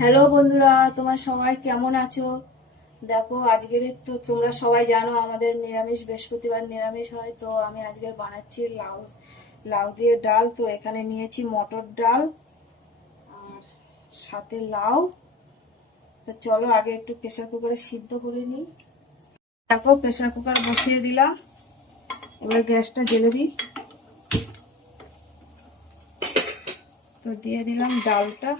Hello বন্ধুরা, তোমার সবাই কেমন আছো? দেখো, আজকের তো তোমরা সবাই জানো আমাদের নিরামিষ, বৃহস্পতিবার নিরামিষ হয়। তো আমি আজকে বানাচ্ছি লাউ লাউ দিয়ে ডাল। তো এখানে নিয়েছি মটর ডাল আর সাথে লাউ। তো চলো আগে একটু প্রেসার কুকারে সিদ্ধ করে নিই। দেখো, প্রেসার কুকার বসিয়ে দিলাম। এবার গ্যাসটা জ্বেলে দিই। তো দিয়ে দিলাম ডালটা,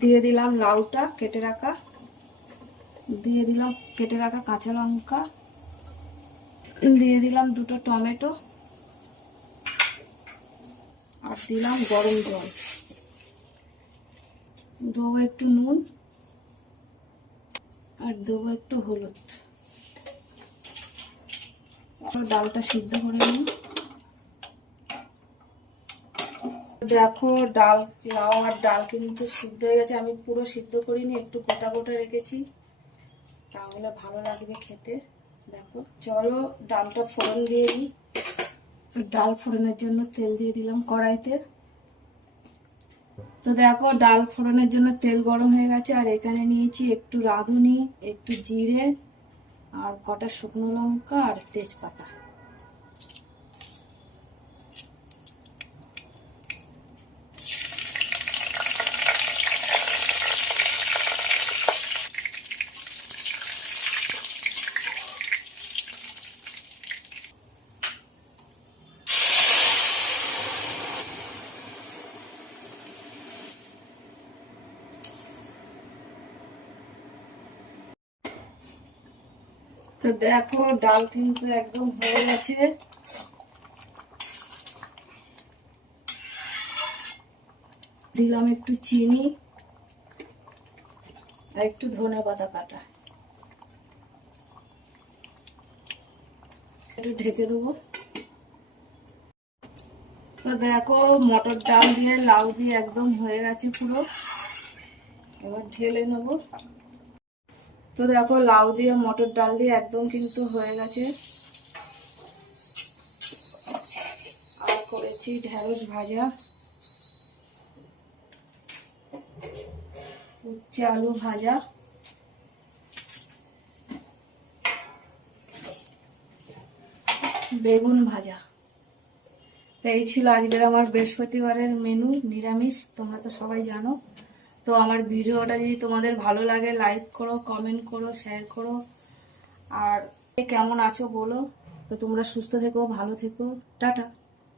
দিয়ে দিলাম লাউটা কেটে রাখা, দিয়ে দিলাম কেটে রাখা কাঁচা লঙ্কা, দিয়ে দিলাম দুটো টমেটো, আর দিলাম গরম জল, দেবো একটু নুন, আর দেবো একটু হলুদ। ডালটা সিদ্ধ করে নিই। দেখো, লাউ আর ডাল কিন্তু সিদ্ধ হয়ে গেছে। আমি পুরো সিদ্ধ করিনি, একটু গোটা গোটা রেখেছি, তাহলে ভালো লাগবে খেতে। দেখো, চলো ডালটা ফোড়ন দিয়ে দিই। ডাল ফোড়নের জন্য তেল দিয়ে দিলাম কড়াইতে। তো দেখো, ডাল ফোড়নের জন্য তেল গরম হয়ে গেছে, আর এখানে নিয়েছি একটু রাঁধুনি, একটু জিরে, আর কটা শুকনো লঙ্কা আর তেজপাতা। তো দেখো, ডাল কিন্তু একদম হয়ে গেছে। দিলাম একটু চিনি আর একটু ধনে পাতা কাটা, একটু ঢেকে দেবো। তো দেখো, মটর ডাল দিয়ে লাউ দিয়ে একদম হয়ে গেছে পুরো। এবার ঢেলে নেবো। তো দেখো, লাউ দিয়ে মটর ডাল দিয়ে একদম কিন্তু হয়ে গেছে। আর করেছি ঢেঁড়স ভাজা, উচ্ছে আলু ভাজা, বেগুন ভাজা। তো এই ছিল আজকের আমার বৃহস্পতিবারের মেনু নিরামিষ। তোমরা তো সবাই জানো। তো আমার ভিডিওটা যদি তোমাদের ভালো লাগে, লাইক করো, কমেন্ট করো, শেয়ার করো। আর কেমন আছো বলো। তো তোমরা সুস্থ থেকো, ভালো থেকো। টাটা।